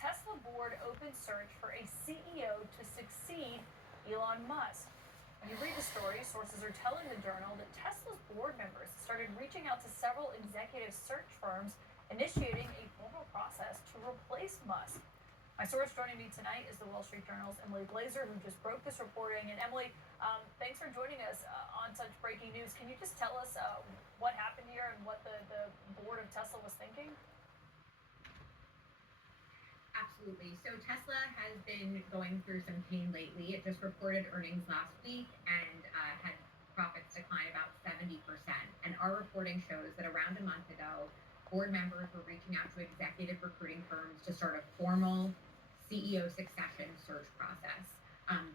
Tesla board opens search for a CEO to succeed Elon Musk. When you read the story, sources are telling the journal that Tesla's board members started reaching out to several executive search firms, initiating a formal process to replace Musk. My source joining me tonight is the Wall Street Journal's Emily Glazer, who just broke this reporting. And Emily, thanks for joining us on such breaking news. Can you just tell us what happened here and what the board of Tesla was thinking? Absolutely. So Tesla has been going through some pain lately. It just reported earnings last week and had profits decline about 70%. And our reporting shows that around a month ago, board members were reaching out to executive recruiting firms to start a formal CEO succession search process.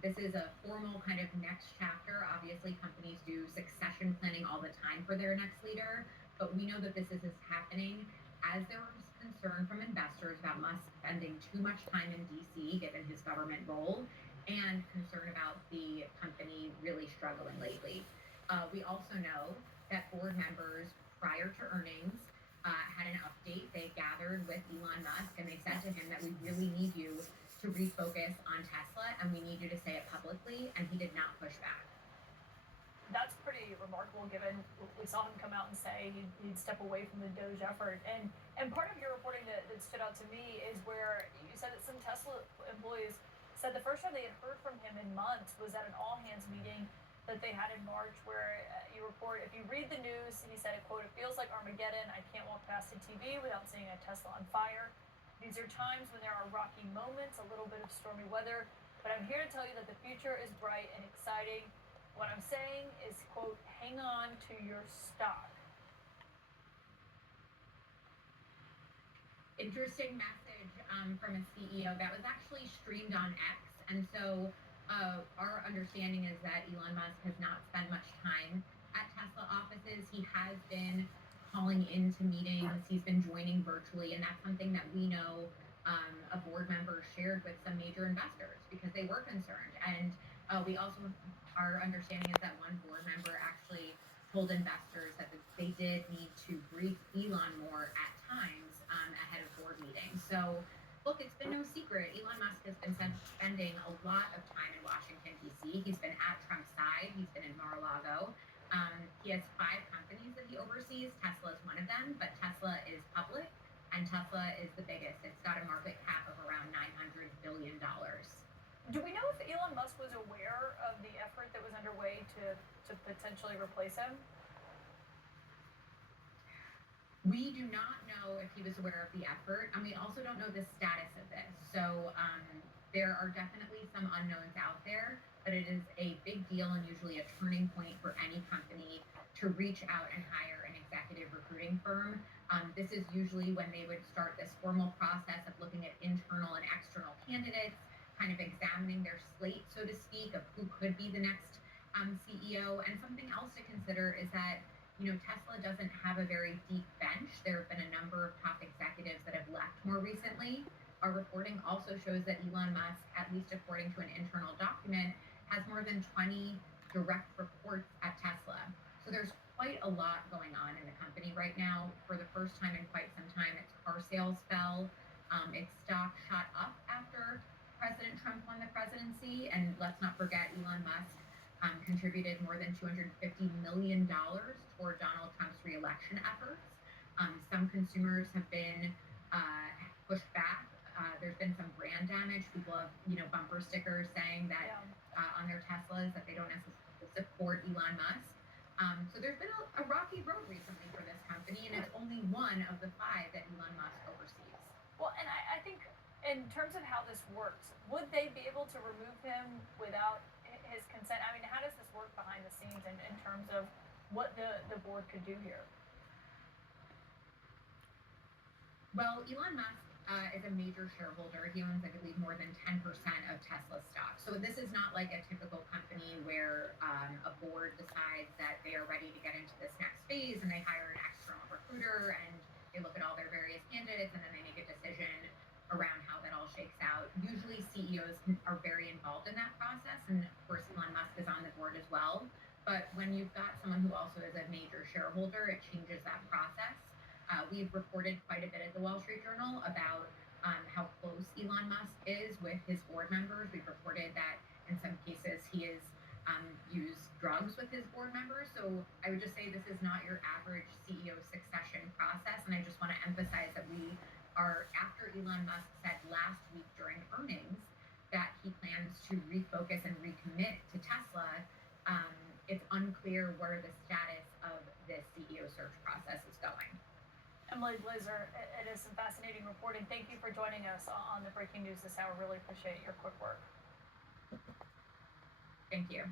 This is a formal kind of next chapter. Obviously, companies do succession planning all the time for their next leader, but we know that this is happening as there was concern from investors about Musk spending too much time in DC, given his government role, and concern about the company really struggling lately. We also know that board members prior to earnings had an update. They gathered with Elon Musk and they said to him that we really need you to refocus on Tesla and we need you to say it publicly, and he did not push back. That's pretty remarkable, given we saw him come out and say he'd step away from the Doge effort. And part of your reporting that stood out to me is where you said that some Tesla employees said the first time they had heard from him in months was at an all-hands meeting that they had in March, where you report, if you read the news, he said, quote, "It feels like Armageddon. I can't walk past a TV without seeing a Tesla on fire. These are times when there are rocky moments, a little bit of stormy weather, but I'm here to tell you that the future is bright and exciting. What I'm saying is, quote, hang on to your stock." Interesting message from a CEO that was actually streamed on X. And so our understanding is that Elon Musk has not spent much time at Tesla offices. He has been calling into meetings. He's been joining virtually. And that's something that we know a board member shared with some major investors because they were concerned. And we also, our understanding is that one board member actually told investors that they did need to brief Elon more at times ahead of board meetings. So, look, it's been no secret. Elon Musk has been spending a lot of time in Washington, D.C. He's been at Trump's side. He's been in Mar-a-Lago. He has 5 companies that he oversees. Tesla is one of them, but Tesla is public, and Tesla is the biggest. It's got a market cap of around $900 billion. Do we know if Elon Musk was aware of the effort that was underway to potentially replace him? We do not know if he was aware of the effort, and we also don't know the status of this. So there are definitely some unknowns out there, but it is a big deal and usually a turning point for any company to reach out and hire an executive recruiting firm. This is usually when they would start this formal process of looking at internal and external candidates, kind of examining their slate, so to speak, of who could be the next CEO. And something else to consider is that Tesla doesn't have a very deep bench. There have been a number of top executives that have left more recently. Our reporting also shows that Elon Musk, at least according to an internal document, has more than 20 direct reports at Tesla. So there's quite a lot going on in the company right now. For the first time in quite some time, its car sales fell. Its stock shot up after President Trump won the presidency. And let's not forget, Elon Musk contributed more than $250 million toward Donald Trump's reelection efforts. Some consumers have been pushed back. There's been some brand damage. People have, bumper stickers saying that on their Teslas that they don't necessarily support Elon Musk. So there's been a rocky road recently for this company, and it's only one of the 5 that Elon Musk oversees. Well, and I think in terms of how this works, would they be able to remove him without his consent? I mean, how does this work behind the scenes in terms of what the board could do here? Well, Elon Musk is a major shareholder. He owns, I believe, more than 10% of Tesla stock. So this is not like a typical company where a board decides that they are ready to get into this next phase and they hire an external recruiter and they look at all their various candidates and then they make a decision around how that all shakes out. Usually CEOs are very involved in that process, and of course Elon Musk is on the board as well. But when you've got someone who also is a major shareholder, it changes that process. We've reported quite a bit at the Wall Street Journal about how close Elon Musk is with his board members. We've reported that in some cases he is use drugs with his board members. So I would just say this is not your average CEO succession process. And I just want to emphasize that we are, after Elon Musk said last week during earnings that he plans to refocus and recommit to Tesla, it's unclear where the status of this CEO search process is going. Emily Blazer, it is some fascinating reporting. Thank you for joining us on the breaking news this hour. Really appreciate your quick work. Thank you.